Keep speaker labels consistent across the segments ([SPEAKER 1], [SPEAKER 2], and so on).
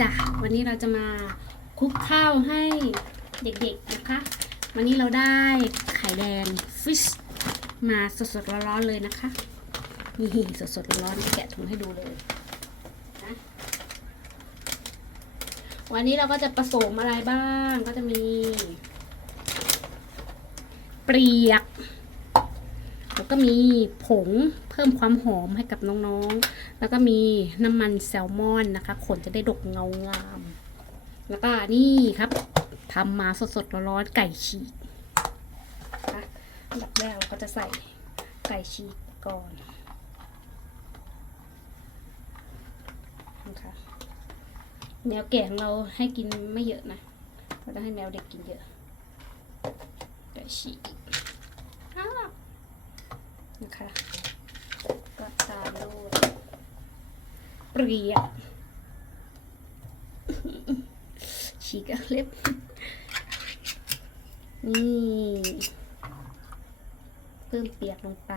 [SPEAKER 1] จ้ะวันนี้เราจะมาคลุกข้าวให้เด็กๆนะคะ วันนี้เราได้ไข่แดงฟิชมาสดๆร้อนๆเลยนะคะนี่สดๆร้อนๆแกะถุงให้ดูเลยนะวันนี้เราก็จะผสมอะไรบ้างก็จะมี เปรียก แล้วก็มีผง พิ่มความหอมให้กับน้องๆ แล้วก็มีน้ำมันแซลมอนนะคะ ขนจะได้ดกเงางาม แล้วก็นี่ครับทำมาสดๆร้อนๆไก่ฉีกนะคะอันดับแรกเราก็จะใส่ไก่ฉีกก่อนนะคะแมวแก่ของเราให้กินไม่เยอะนะเราจะให้แมวเด็กกินเยอะไก่ฉีกนะคะ ก็ตามด้วยเปรียกฉีกเอาเล็บ นี่ เพิ่มเปียกลงไป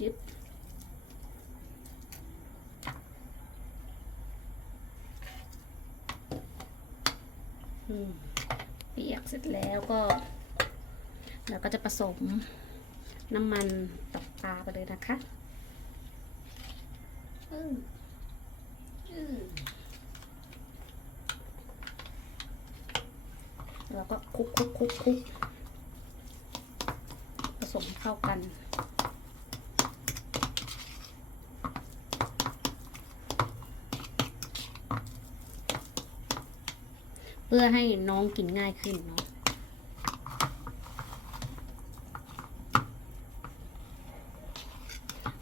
[SPEAKER 1] จึ๊บอืมเปียกเสร็จแล้วก็ เราก็จะผสมน้ำมันตับปลาไปเลยนะคะแล้วก็คุกคุกคุกคุกผสมเข้ากันเพื่อให้น้องกินง่ายขึ้นเนาะ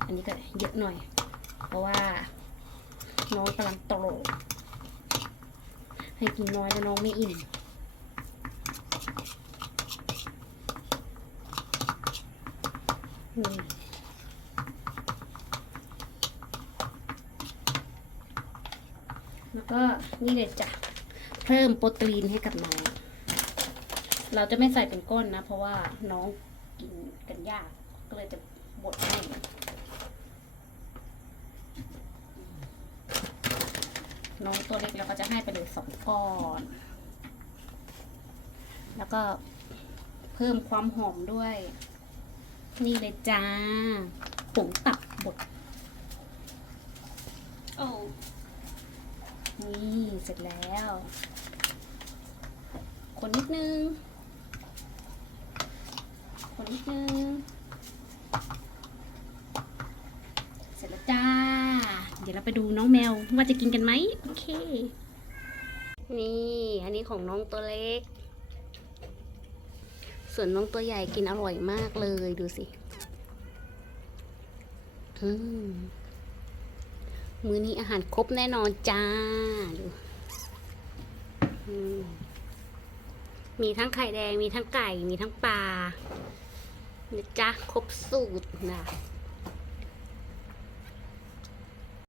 [SPEAKER 1] อันนี้ก็เยอะหน่อย เพราะว่าน้องกำลังโตให้กินน้อยแล้วน้องไม่อิ่มแล้วก็นี่เลยจ้ะเพิ่มโปรตีนให้กับน้อง เราจะไม่ใส่เป็นก้นนะ เพราะว่าน้องกินกันยากก็เลยจะ บดให้น้องตัวเล็กเราก็จะให้ไปเลยสองก้อน แล้วก็เพิ่มความหอมด้วย นี่เลยจ้าผงตับบดโอ้นี่เสร็จแล้ว คนนิดนึง คนนิดนึง เสร็จแล้วจ้า เดี๋ยวเราไปดูน้องแมวว่าจะกินกันไหมโอเค นี่ อันนี้ของน้องตัวเล็ก ส่วนน้องตัวใหญ่กินอร่อยมากเลยดูสิอืมมื้อนี้อาหารครบแน่นอนจ้าดูมมีทั้งไข่แดงมีทั้งไก่มีทั้งปลานะจ๊ะครบสูตรนะ